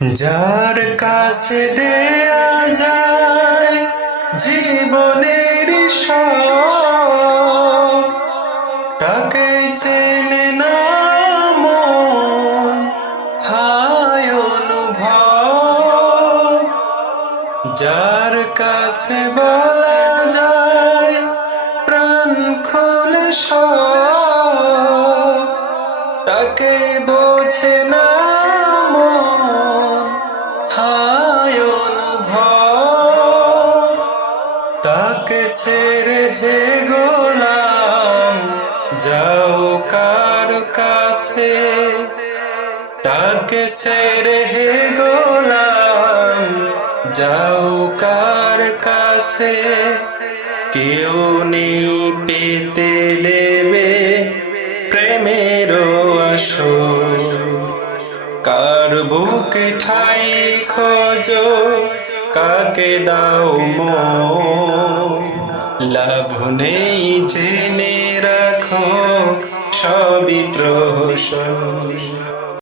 যার কাছে দেয়া যায় জীবনের তাকে চেনে না মন, হায় অনুভব। যার কাছে বলা যায়, প্রাণ খুলে তাকে বোঝে ছেড়ে হে গোলাম, যাও কার কাছে? তাকে ছেড়ে হে গোলাম, যাও কার কাছে? কেউ নেই পেতে দেবে প্রেমের আসর। কার বুকে ঠাই খোঁজো, কাকে দাও মন? লাভ নেই জেনে